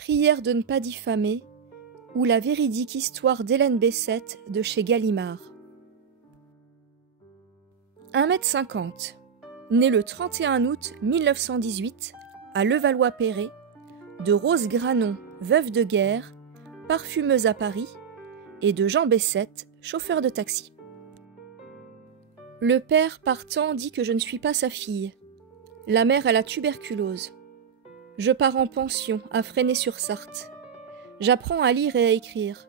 Prière de ne pas diffamer ou la véridique histoire d'Hélène Bessette de chez Gallimard. 1,50 m, née le 31 août 1918 à Levallois-Perret, de Rose Granon, veuve de guerre, parfumeuse à Paris, et de Jean Bessette, chauffeur de taxi. Le père partant dit que je ne suis pas sa fille. La mère a la tuberculose. Je pars en pension à Fresnay-sur-Sarthe. J'apprends à lire et à écrire.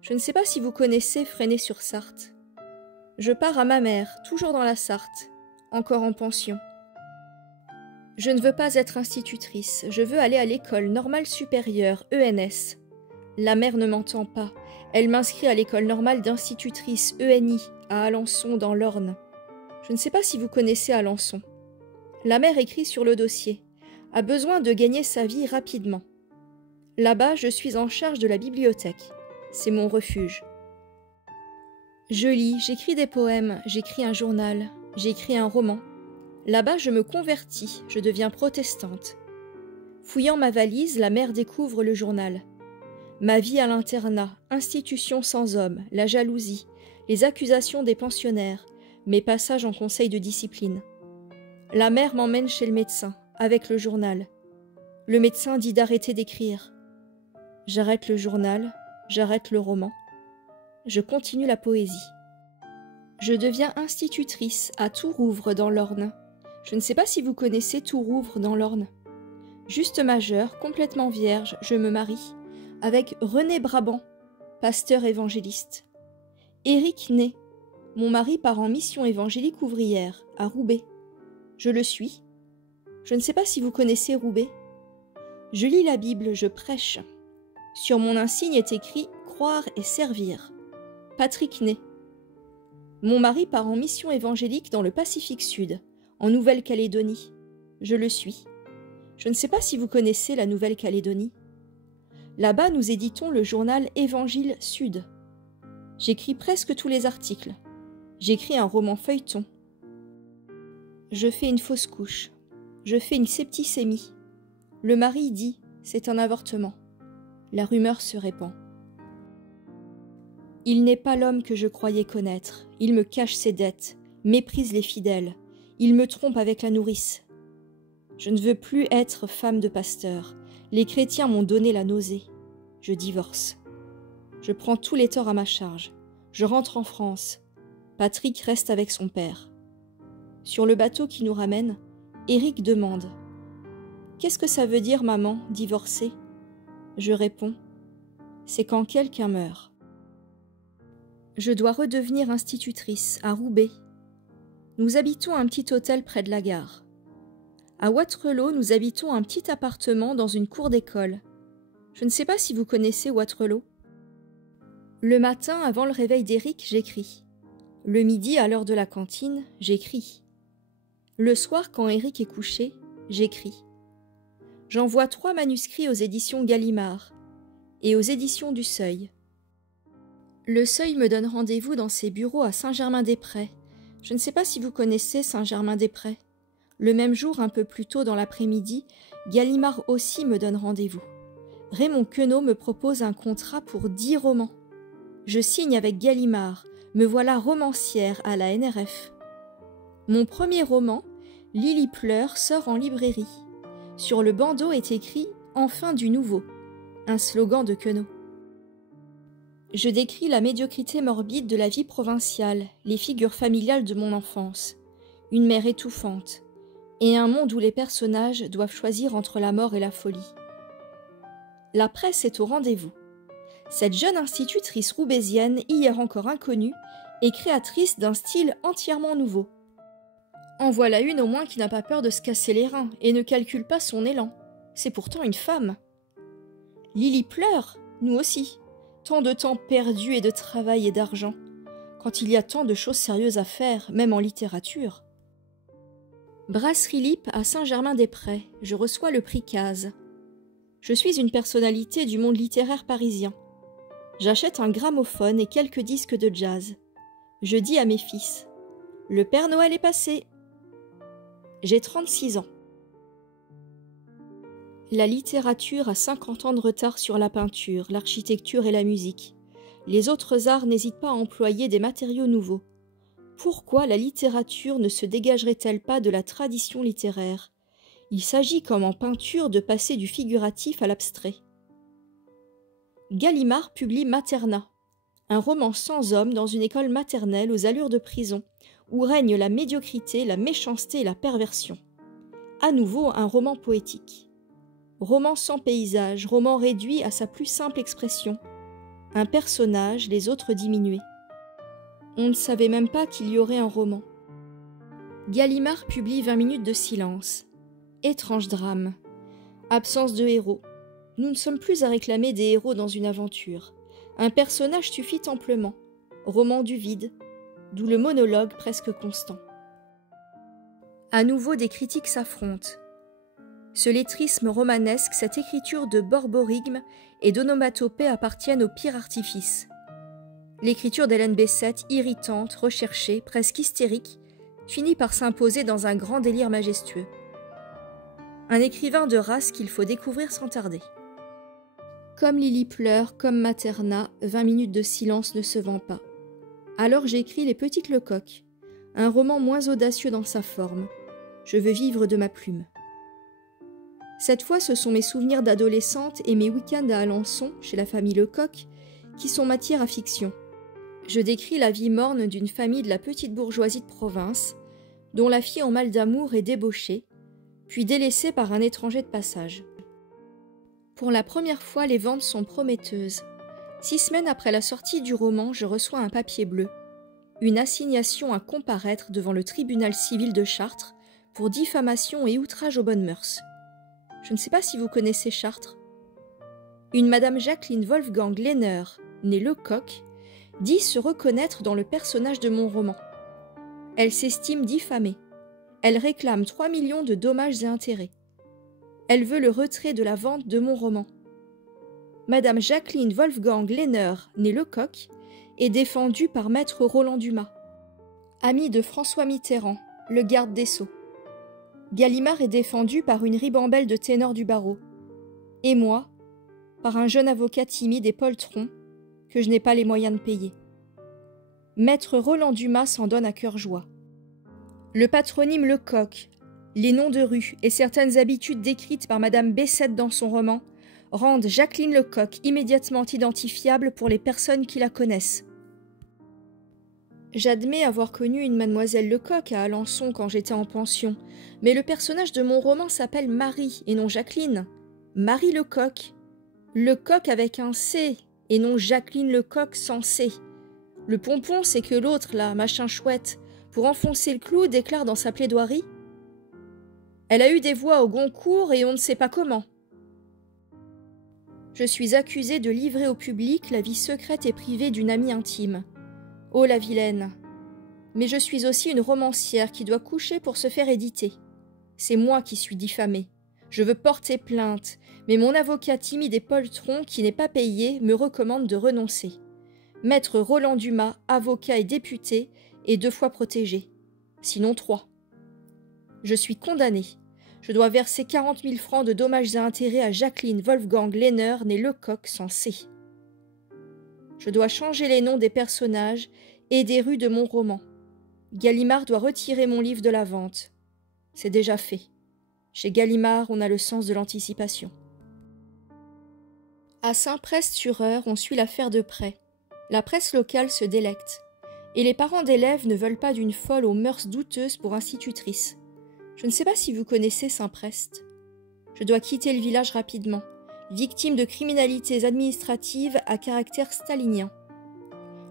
Je ne sais pas si vous connaissez Fresnay-sur-Sarthe. Je pars à ma mère, toujours dans la Sarthe, encore en pension. Je ne veux pas être institutrice, je veux aller à l'école normale supérieure, ENS. La mère ne m'entend pas. Elle m'inscrit à l'école normale d'institutrice, ENI, à Alençon, dans l'Orne. Je ne sais pas si vous connaissez Alençon. La mère écrit sur le dossier. A besoin de gagner sa vie rapidement. Là-bas, je suis en charge de la bibliothèque. C'est mon refuge. Je lis, j'écris des poèmes, j'écris un journal, j'écris un roman. Là-bas, je me convertis, je deviens protestante. Fouillant ma valise, la mère découvre le journal. Ma vie à l'internat, institution sans homme, la jalousie, les accusations des pensionnaires, mes passages en conseil de discipline. La mère m'emmène chez le médecin, avec le journal. Le médecin dit d'arrêter d'écrire. J'arrête le journal, j'arrête le roman. Je continue la poésie. Je deviens institutrice à Tourouvre dans l'Orne. Je ne sais pas si vous connaissez Tourouvre dans l'Orne. Juste majeure, complètement vierge, je me marie avec René Brabant, pasteur évangéliste. Éric Ney, mon mari part en mission évangélique ouvrière à Roubaix. Je le suis. Je ne sais pas si vous connaissez Roubaix. Je lis la Bible, je prêche. Sur mon insigne est écrit « Croire et servir ». Patrick Ney. Mon mari part en mission évangélique dans le Pacifique Sud, en Nouvelle-Calédonie. Je le suis. Je ne sais pas si vous connaissez la Nouvelle-Calédonie. Là-bas, nous éditons le journal Évangile Sud. J'écris presque tous les articles. J'écris un roman feuilleton. Je fais une fausse couche. Je fais une septicémie. Le mari dit « c'est un avortement ». La rumeur se répand. Il n'est pas l'homme que je croyais connaître. Il me cache ses dettes, méprise les fidèles. Il me trompe avec la nourrice. Je ne veux plus être femme de pasteur. Les chrétiens m'ont donné la nausée. Je divorce. Je prends tous les torts à ma charge. Je rentre en France. Patrick reste avec son père. Sur le bateau qui nous ramène, Éric demande « Qu'est-ce que ça veut dire, maman, divorcer ?» Je réponds « C'est quand quelqu'un meurt. » Je dois redevenir institutrice à Roubaix. Nous habitons un petit hôtel près de la gare. À Wattrelos, nous habitons un petit appartement dans une cour d'école. Je ne sais pas si vous connaissez Wattrelos. Le matin, avant le réveil d'Éric, j'écris. Le midi, à l'heure de la cantine, j'écris. Le soir, quand Éric est couché, j'écris. J'envoie 3 manuscrits aux éditions Gallimard et aux éditions du Seuil. Le Seuil me donne rendez-vous dans ses bureaux à Saint-Germain-des-Prés. Je ne sais pas si vous connaissez Saint-Germain-des-Prés. Le même jour, un peu plus tôt dans l'après-midi, Gallimard aussi me donne rendez-vous. Raymond Queneau me propose un contrat pour 10 romans. Je signe avec Gallimard, me voilà romancière à la NRF. Mon premier roman, Lily pleure, sort en librairie. Sur le bandeau est écrit « Enfin du nouveau », un slogan de Queneau. Je décris la médiocrité morbide de la vie provinciale, les figures familiales de mon enfance, une mère étouffante, et un monde où les personnages doivent choisir entre la mort et la folie. La presse est au rendez-vous. Cette jeune institutrice roubaisienne, hier encore inconnue, est créatrice d'un style entièrement nouveau. En voilà une au moins qui n'a pas peur de se casser les reins et ne calcule pas son élan. C'est pourtant une femme. Lily pleure, nous aussi. Tant de temps perdu et de travail et d'argent, quand il y a tant de choses sérieuses à faire, même en littérature. Brasserie Lippe à Saint-Germain-des-Prés, je reçois le prix Caz. Je suis une personnalité du monde littéraire parisien. J'achète un gramophone et quelques disques de jazz. Je dis à mes fils « Le Père Noël est passé !» J'ai 36 ans. La littérature a 50 ans de retard sur la peinture, l'architecture et la musique. Les autres arts n'hésitent pas à employer des matériaux nouveaux. Pourquoi la littérature ne se dégagerait-elle pas de la tradition littéraire? Il s'agit, comme en peinture, de passer du figuratif à l'abstrait. Gallimard publie Materna, un roman sans homme dans une école maternelle aux allures de prison, où règne la médiocrité, la méchanceté et la perversion. À nouveau, un roman poétique. Roman sans paysage, roman réduit à sa plus simple expression. Un personnage, les autres diminués. On ne savait même pas qu'il y aurait un roman. Gallimard publie 20 minutes de silence. Étrange drame. Absence de héros. Nous ne sommes plus à réclamer des héros dans une aventure. Un personnage suffit amplement. Roman du vide, d'où le monologue presque constant. À nouveau, des critiques s'affrontent. Ce lettrisme romanesque, cette écriture de borborigme et d'onomatopée appartiennent au pire artifice. L'écriture d'Hélène Bessette, irritante, recherchée, presque hystérique, finit par s'imposer dans un grand délire majestueux. Un écrivain de race qu'il faut découvrir sans tarder. Comme Lily pleure, comme Materna, 20 minutes de silence ne se vend pas. Alors j'écris Les Petites Lecoqs, un roman moins audacieux dans sa forme. Je veux vivre de ma plume. Cette fois, ce sont mes souvenirs d'adolescente et mes week-ends à Alençon, chez la famille Lecoq, qui sont matière à fiction. Je décris la vie morne d'une famille de la petite bourgeoisie de province, dont la fille en mal d'amour est débauchée, puis délaissée par un étranger de passage. Pour la première fois, les ventes sont prometteuses. 6 semaines après la sortie du roman, je reçois un papier bleu, une assignation à comparaître devant le tribunal civil de Chartres pour diffamation et outrage aux bonnes mœurs. Je ne sais pas si vous connaissez Chartres. Une madame Jacqueline Wolfgang Lehner, née Lecoq, dit se reconnaître dans le personnage de mon roman. Elle s'estime diffamée. Elle réclame 3 millions de dommages et intérêts. Elle veut le retrait de la vente de mon roman. Madame Jacqueline Wolfgang Lehner, née Lecoq, est défendue par maître Roland Dumas, ami de François Mitterrand, le garde des Sceaux. Gallimard est défendu par une ribambelle de ténors du barreau. Et moi, par un jeune avocat timide et poltron que je n'ai pas les moyens de payer. Maître Roland Dumas s'en donne à cœur joie. Le patronyme Lecoq, les noms de rues et certaines habitudes décrites par Madame Bessette dans son roman rendent Jacqueline Lecoq immédiatement identifiable pour les personnes qui la connaissent. J'admets avoir connu une mademoiselle Lecoq à Alençon quand j'étais en pension, mais le personnage de mon roman s'appelle Marie et non Jacqueline. Marie Lecoq. Lecoq avec un C et non Jacqueline Lecoq sans C. Le pompon, c'est que l'autre, là, machin chouette, pour enfoncer le clou, déclare dans sa plaidoirie « Elle a eu des voix au Goncourt et on ne sait pas comment. » Je suis accusée de livrer au public la vie secrète et privée d'une amie intime. Oh la vilaine! Mais je suis aussi une romancière qui doit coucher pour se faire éditer. C'est moi qui suis diffamée. Je veux porter plainte, mais mon avocat timide et poltron, qui n'est pas payé, me recommande de renoncer. Maître Roland Dumas, avocat et député, est 2 fois protégé. Sinon 3. Je suis condamnée. Je dois verser 40 000 francs de dommages et intérêts à Jacqueline Wolfgang Lehner, née Lecoq sans C. Je dois changer les noms des personnages et des rues de mon roman. Gallimard doit retirer mon livre de la vente. C'est déjà fait. Chez Gallimard, on a le sens de l'anticipation. À Saint-Priest-sur-Eure, on suit l'affaire de près. La presse locale se délecte. Et les parents d'élèves ne veulent pas d'une folle aux mœurs douteuses pour institutrice. Je ne sais pas si vous connaissez Saint-Priest. Je dois quitter le village rapidement, victime de criminalités administratives à caractère stalinien.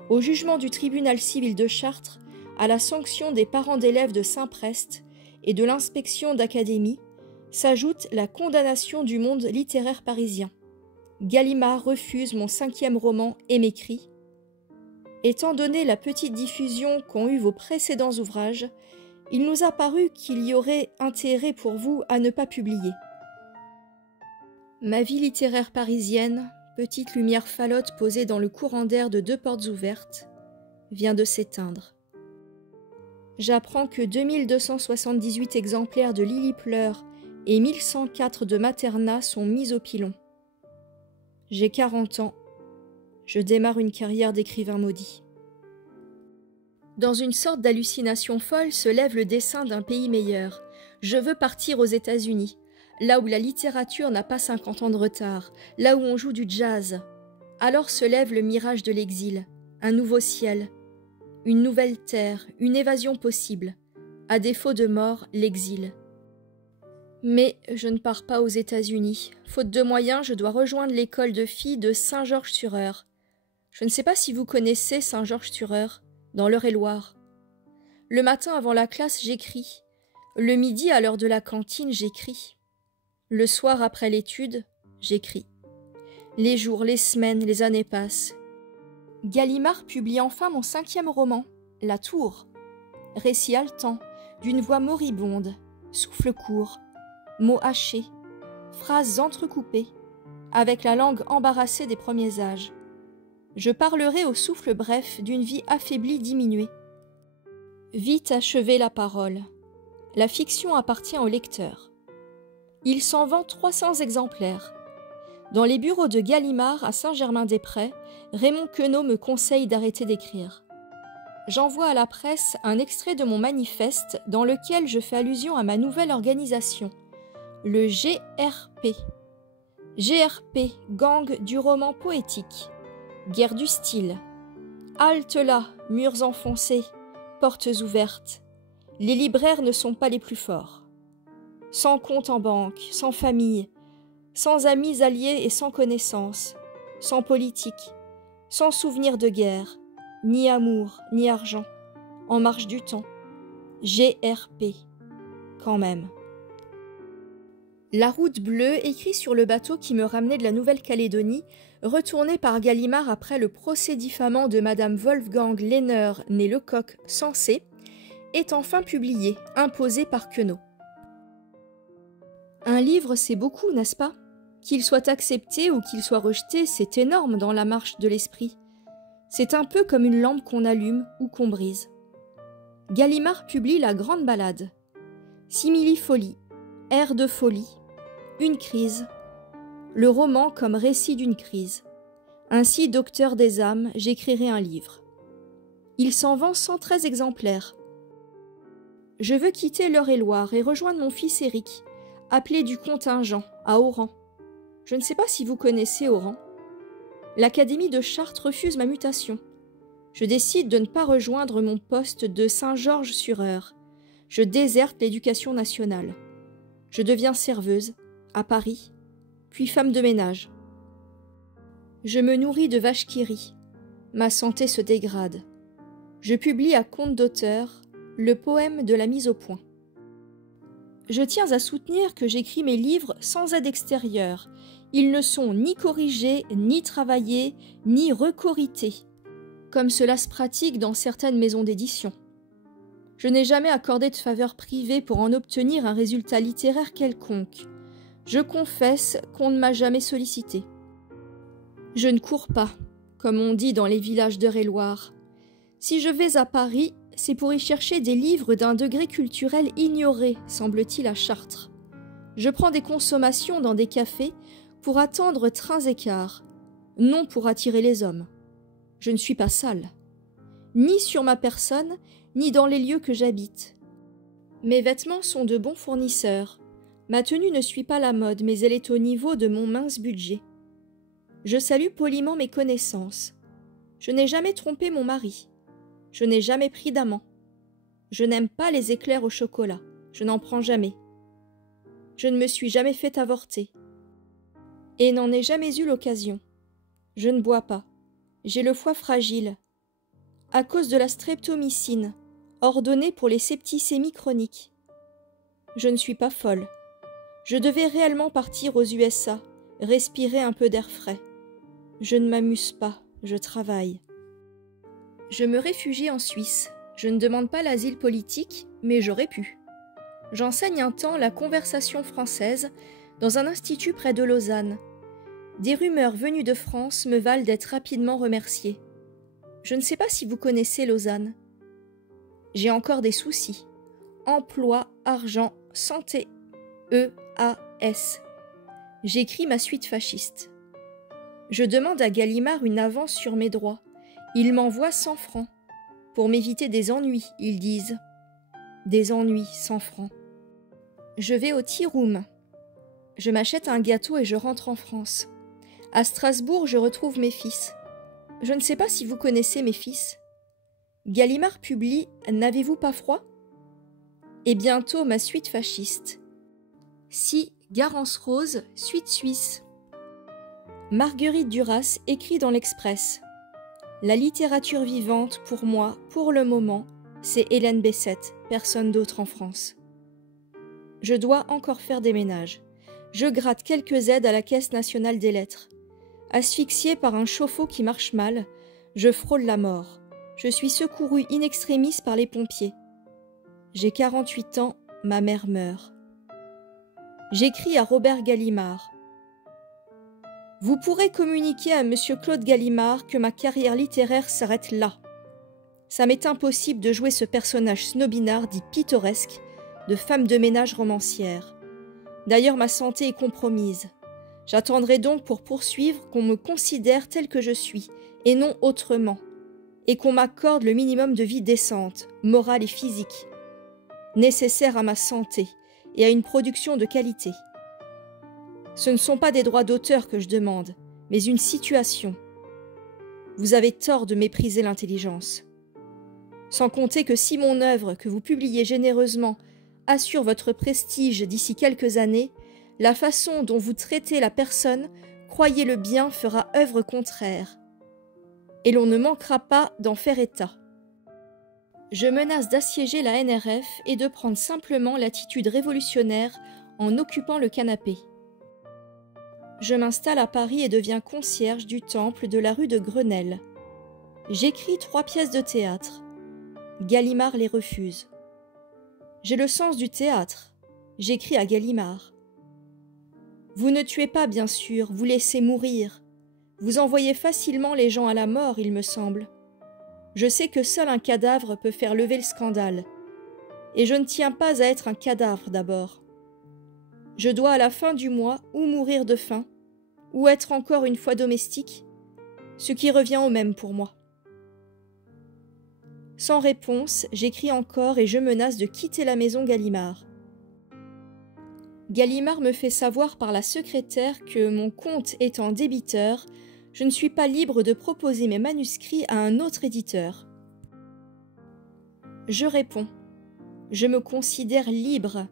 Au jugement du tribunal civil de Chartres, à la sanction des parents d'élèves de Saint-Priest et de l'inspection d'académie, s'ajoute la condamnation du monde littéraire parisien. Gallimard refuse mon 5e roman et m'écrit « Étant donné la petite diffusion qu'ont eue vos précédents ouvrages, il nous a paru qu'il y aurait intérêt pour vous à ne pas publier. » Ma vie littéraire parisienne, petite lumière falote posée dans le courant d'air de 2 portes ouvertes, vient de s'éteindre. J'apprends que 2278 exemplaires de Lily pleure et 1104 de maternat sont mis au pilon. J'ai 40 ans. Je démarre une carrière d'écrivain maudit. Dans une sorte d'hallucination folle se lève le dessein d'un pays meilleur. Je veux partir aux États-Unis, là où la littérature n'a pas 50 ans de retard, là où on joue du jazz. Alors se lève le mirage de l'exil, un nouveau ciel, une nouvelle terre, une évasion possible. À défaut de mort, l'exil. Mais je ne pars pas aux États-Unis. Faute de moyens, je dois rejoindre l'école de filles de Saint-Georges-sur-Eure. Je ne sais pas si vous connaissez Saint-Georges-sur-Eure, dans l'Eure-et-Loir. Le matin avant la classe, j'écris. Le midi, à l'heure de la cantine, j'écris. Le soir, après l'étude, j'écris. Les jours, les semaines, les années passent. Gallimard publie enfin mon 5e roman, La Tour. Récit haletant, d'une voix moribonde, souffle court, mots hachés, phrases entrecoupées, avec la langue embarrassée des premiers âges. Je parlerai au souffle bref d'une vie affaiblie, diminuée. Vite achever la parole. La fiction appartient au lecteur. Il s'en vend 300 exemplaires. Dans les bureaux de Gallimard à Saint-Germain-des-Prés, Raymond Queneau me conseille d'arrêter d'écrire. J'envoie à la presse un extrait de mon manifeste dans lequel je fais allusion à ma nouvelle organisation, le GRP. GRP, gang du roman poétique. Guerre du style. Halte là, murs enfoncés, portes ouvertes. Les libraires ne sont pas les plus forts. Sans compte en banque, sans famille, sans amis alliés et sans connaissances, sans politique, sans souvenir de guerre, ni amour, ni argent, en marche du temps. GRP, quand même. La route bleue, écrit sur le bateau qui me ramenait de la Nouvelle-Calédonie, retourné par Gallimard après le procès diffamant de Madame Wolfgang Lehner, née Lecoq, censé, est enfin publié, imposé par Queneau. Un livre, c'est beaucoup, n'est-ce pas? Qu'il soit accepté ou qu'il soit rejeté, c'est énorme dans la marche de l'esprit. C'est un peu comme une lampe qu'on allume ou qu'on brise. Gallimard publie La Grande Balade. Simili-folie, air de folie, une crise. Le roman comme récit d'une crise. Ainsi, docteur des âmes, j'écrirai un livre. Il s'en vend 113 exemplaires. Je veux quitter l'Eure-et-Loir et rejoindre mon fils Éric, appelé du contingent, à Oran. Je ne sais pas si vous connaissez Oran. L'Académie de Chartres refuse ma mutation. Je décide de ne pas rejoindre mon poste de Saint-Georges-sur-Eure. Je déserte l'éducation nationale. Je deviens serveuse, à Paris, puis femme de ménage. Je me nourris de vaches qui rient. Ma santé se dégrade. Je publie à compte d'auteur le poème de la mise au point. Je tiens à soutenir que j'écris mes livres sans aide extérieure. Ils ne sont ni corrigés, ni travaillés, ni recorités, comme cela se pratique dans certaines maisons d'édition. Je n'ai jamais accordé de faveur privée pour en obtenir un résultat littéraire quelconque. Je confesse qu'on ne m'a jamais sollicité. Je ne cours pas, comme on dit dans les villages d'Eure-et-Loir. Si je vais à Paris, c'est pour y chercher des livres d'un degré culturel ignoré, semble-t-il, à Chartres. Je prends des consommations dans des cafés pour attendre trains et cars, non pour attirer les hommes. Je ne suis pas sale, ni sur ma personne, ni dans les lieux que j'habite. Mes vêtements sont de bons fournisseurs. Ma tenue ne suit pas la mode, mais elle est au niveau de mon mince budget. Je salue poliment mes connaissances. Je n'ai jamais trompé mon mari. Je n'ai jamais pris d'amant. Je n'aime pas les éclairs au chocolat. Je n'en prends jamais. Je ne me suis jamais fait avorter. Et n'en ai jamais eu l'occasion. Je ne bois pas. J'ai le foie fragile. À cause de la streptomycine, ordonnée pour les septicémies chroniques. Je ne suis pas folle. Je devais réellement partir aux USA, respirer un peu d'air frais. Je ne m'amuse pas, je travaille. Je me réfugie en Suisse. Je ne demande pas l'asile politique, mais j'aurais pu. J'enseigne un temps la conversation française dans un institut près de Lausanne. Des rumeurs venues de France me valent d'être rapidement remerciée. Je ne sais pas si vous connaissez Lausanne. J'ai encore des soucis. Emploi, argent, santé. E-A-S. J'écris ma suite fasciste. Je demande à Gallimard une avance sur mes droits. Il m'envoie 100 francs. Pour m'éviter des ennuis, ils disent. Des ennuis, 100 francs. Je vais au Tea Room. Je m'achète un gâteau et je rentre en France. À Strasbourg, je retrouve mes fils. Je ne sais pas si vous connaissez mes fils. Gallimard publie « N'avez-vous pas froid ?» Et bientôt ma suite fasciste. Si Garance Rose, suite suisse. Marguerite Duras écrit dans l'Express. La littérature vivante, pour moi, pour le moment, c'est Hélène Bessette, personne d'autre en France. Je dois encore faire des ménages. Je gratte quelques aides à la Caisse nationale des lettres. Asphyxié par un chauffe-eau qui marche mal, je frôle la mort. Je suis secouru in extremis par les pompiers. J'ai 48 ans, ma mère meurt. J'écris à Robert Gallimard. Vous pourrez communiquer à Monsieur Claude Gallimard que ma carrière littéraire s'arrête là. Ça m'est impossible de jouer ce personnage snobinard dit pittoresque de femme de ménage romancière. D'ailleurs, ma santé est compromise. J'attendrai donc pour poursuivre qu'on me considère tel que je suis, et non autrement, et qu'on m'accorde le minimum de vie décente, morale et physique, nécessaire à ma santé et à une production de qualité. Ce ne sont pas des droits d'auteur que je demande, mais une situation. Vous avez tort de mépriser l'intelligence. Sans compter que si mon œuvre, que vous publiez généreusement, assure votre prestige d'ici quelques années, la façon dont vous traitez la personne, croyez-le bien, fera œuvre contraire. Et l'on ne manquera pas d'en faire état. Je menace d'assiéger la NRF et de prendre simplement l'attitude révolutionnaire en occupant le canapé. Je m'installe à Paris et deviens concierge du temple de la rue de Grenelle. J'écris 3 pièces de théâtre. Gallimard les refuse. J'ai le sens du théâtre. J'écris à Gallimard. Vous ne tuez pas, bien sûr, vous laissez mourir. Vous envoyez facilement les gens à la mort, il me semble. Je sais que seul un cadavre peut faire lever le scandale. Et je ne tiens pas à être un cadavre d'abord. Je dois à la fin du mois ou mourir de faim, ou être encore une fois domestique, ce qui revient au même pour moi. Sans réponse, j'écris encore et je menace de quitter la maison Gallimard. Gallimard me fait savoir par la secrétaire que, mon compte étant débiteur, je ne suis pas libre de proposer mes manuscrits à un autre éditeur. Je réponds. Je me considère libre.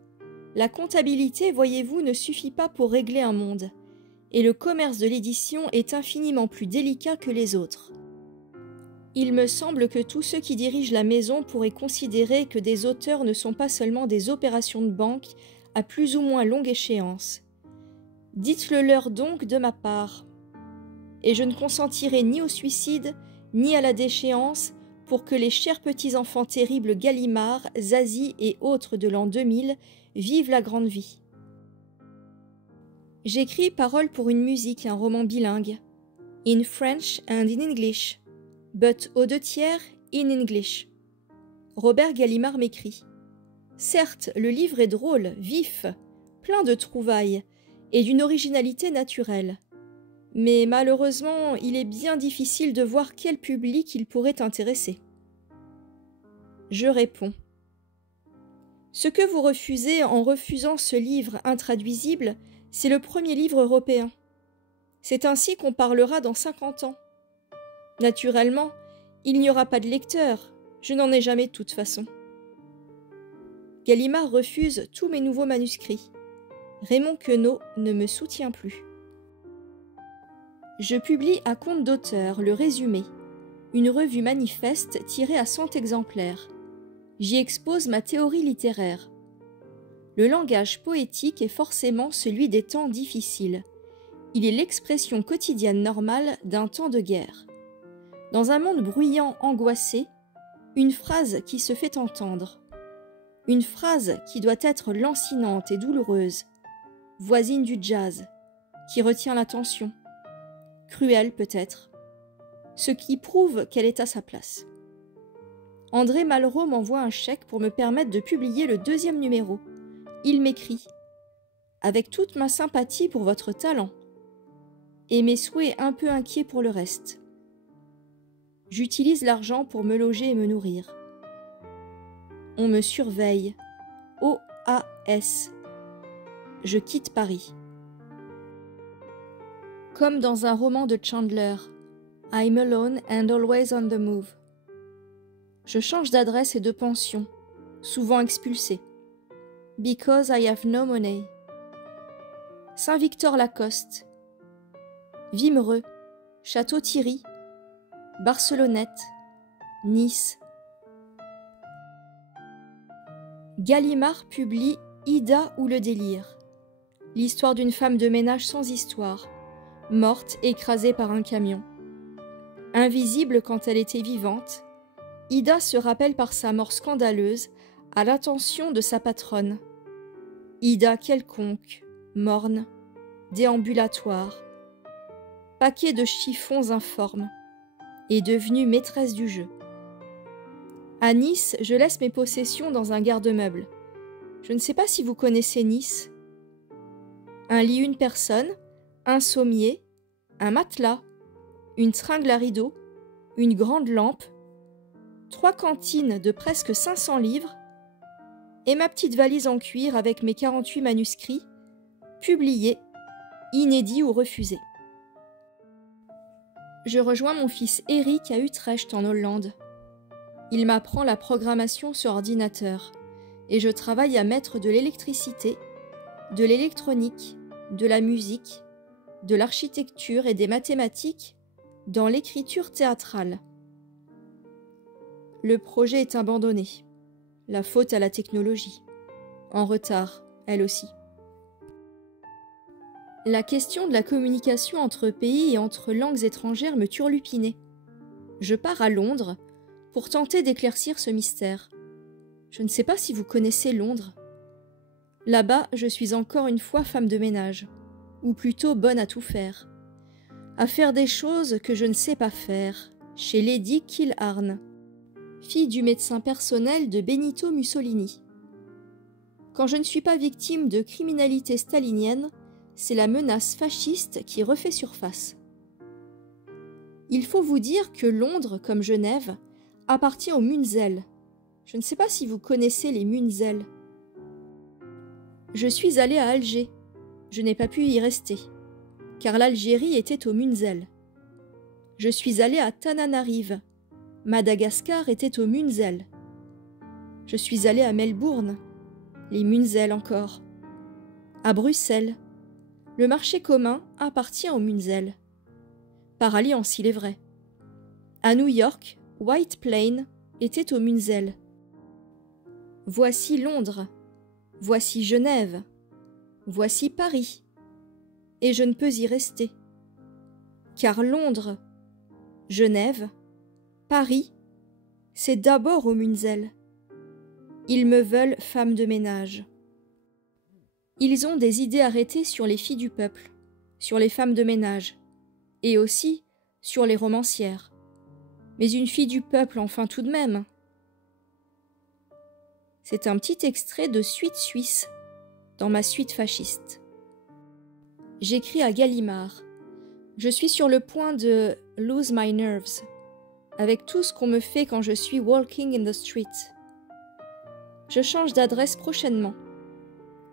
La comptabilité, voyez-vous, ne suffit pas pour régler un monde, et le commerce de l'édition est infiniment plus délicat que les autres. Il me semble que tous ceux qui dirigent la maison pourraient considérer que des auteurs ne sont pas seulement des opérations de banque à plus ou moins longue échéance. Dites-le leur donc de ma part. Et je ne consentirai ni au suicide, ni à la déchéance, pour que les chers petits-enfants terribles Gallimard, Zazie et autres de l'an 2000 vivent la grande vie. J'écris Paroles pour une musique, un roman bilingue. In French and in English. But aux 2/3 in English. Robert Gallimard m'écrit. Certes, le livre est drôle, vif, plein de trouvailles et d'une originalité naturelle. Mais malheureusement, il est bien difficile de voir quel public il pourrait intéresser. Je réponds. Ce que vous refusez en refusant ce livre intraduisible, c'est le premier livre européen. C'est ainsi qu'on parlera dans 50 ans. Naturellement, il n'y aura pas de lecteur, je n'en ai jamais de toute façon. Gallimard refuse tous mes nouveaux manuscrits. Raymond Queneau ne me soutient plus. Je publie à compte d'auteur le Résumé, une revue manifeste tirée à 100 exemplaires. J'y expose ma théorie littéraire. Le langage poétique est forcément celui des temps difficiles. Il est l'expression quotidienne normale d'un temps de guerre. Dans un monde bruyant, angoissé, une phrase qui se fait entendre. Une phrase qui doit être lancinante et douloureuse, voisine du jazz, qui retient l'attention. Cruelle peut-être, ce qui prouve qu'elle est à sa place. André Malraux m'envoie un chèque pour me permettre de publier le 2e numéro. Il m'écrit avec toute ma sympathie pour votre talent, et mes souhaits un peu inquiets pour le reste. J'utilise l'argent pour me loger et me nourrir. On me surveille. OAS. Je quitte Paris. Comme dans un roman de Chandler, I'm alone and always on the move. Je change d'adresse et de pension, souvent expulsé. Because I have no money. Saint-Victor-Lacoste, Vimereux, Château-Thierry, Barcelonnette, Nice. Gallimard publie Ida ou le délire, l'histoire d'une femme de ménage sans histoire, morte écrasée par un camion. Invisible quand elle était vivante, Ida se rappelle par sa mort scandaleuse à l'attention de sa patronne. Ida quelconque, morne, déambulatoire, paquet de chiffons informes, est devenue maîtresse du jeu. À Nice, je laisse mes possessions dans un garde-meuble. Je ne sais pas si vous connaissez Nice. Un lit une personne, un sommier, un matelas, une tringle à rideaux, une grande lampe, 3 cantines de presque 500 livres et ma petite valise en cuir avec mes 48 manuscrits, publiés, inédits ou refusés. Je rejoins mon fils Eric à Utrecht en Hollande. Il m'apprend la programmation sur ordinateur et je travaille à mettre de l'électricité, de l'électronique, de la musique, de l'architecture et des mathématiques dans l'écriture théâtrale. Le projet est abandonné. La faute à la technologie. En retard, elle aussi. La question de la communication entre pays et entre langues étrangères me turlupinait. Je pars à Londres pour tenter d'éclaircir ce mystère. Je ne sais pas si vous connaissez Londres. Là-bas, je suis encore une fois femme de ménage, ou plutôt bonne à tout faire. À faire des choses que je ne sais pas faire, chez Lady Kilharn, fille du médecin personnel de Benito Mussolini. Quand je ne suis pas victime de criminalité stalinienne, c'est la menace fasciste qui refait surface. Il faut vous dire que Londres, comme Genève, appartient aux Munzel. Je ne sais pas si vous connaissez les Munzel. Je suis allée à Alger. Je n'ai pas pu y rester, car l'Algérie était aux Munzel. Je suis allée à Tananarive. Madagascar était aux Munzel. Je suis allée à Melbourne. Les Munzel encore. À Bruxelles. Le marché commun appartient aux Munzel. Par alliance, il est vrai. À New York, White Plain était aux Munzel. Voici Londres. Voici Genève. Voici Paris. Et je ne peux y rester. Car Londres, Genève, Paris, c'est d'abord aux Munzel. Ils me veulent femme de ménage. Ils ont des idées arrêtées sur les filles du peuple, sur les femmes de ménage, et aussi sur les romancières. Mais une fille du peuple, enfin tout de même. C'est un petit extrait de Suite suisse, dans ma suite fasciste. J'écris à Gallimard. Je suis sur le point de lose my nerves, avec tout ce qu'on me fait quand je suis walking in the street. Je change d'adresse prochainement.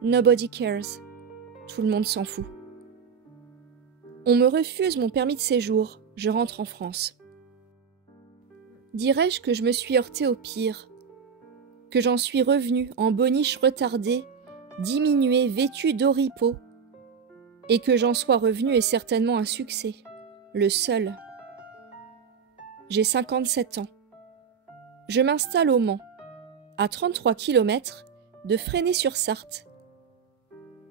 Nobody cares. Tout le monde s'en fout. On me refuse mon permis de séjour. Je rentre en France. Dirais-je que je me suis heurtée au pire, que j'en suis revenue en boniche retardée, diminuée, vêtue d'oripeaux, et que j'en sois revenue est certainement un succès, le seul. J'ai 57 ans. Je m'installe au Mans, à 33 km de Fresnay-sur-Sarthe.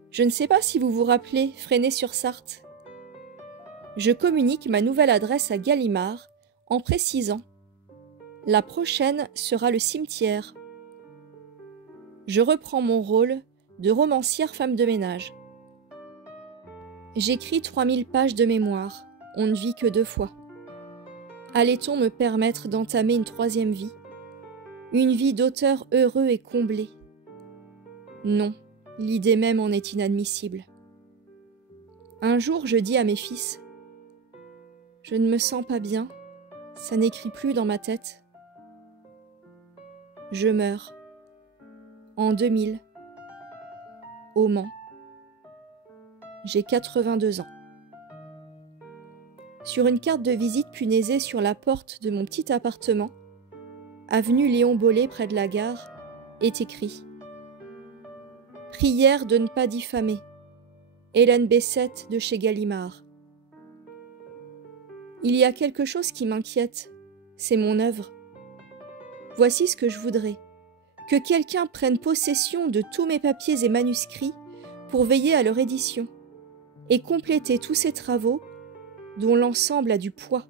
Je ne sais pas si vous vous rappelez Fresnay-sur-Sarthe. Je communique ma nouvelle adresse à Gallimard en précisant « La prochaine sera le cimetière ». Je reprends mon rôle de romancière femme de ménage. J'écris 3000 pages de mémoire, on ne vit que 2 fois. Allait-on me permettre d'entamer une 3e vie? Une vie d'auteur heureux et comblé? Non, L'idée même en est inadmissible. Un jour, je dis à mes fils, « Je ne me sens pas bien, ça n'écrit plus dans ma tête. » Je meurs. En 2000. Au Mans. J'ai 82 ans. Sur une carte de visite punaisée sur la porte de mon petit appartement, avenue Léon Bollé près de la gare, est écrit « Prière de ne pas diffamer. Hélène Bessette de chez Gallimard. » Il y a quelque chose qui m'inquiète, c'est mon œuvre. Voici ce que je voudrais, que quelqu'un prenne possession de tous mes papiers et manuscrits pour veiller à leur édition et compléter tous ces travaux dont l'ensemble a du poids.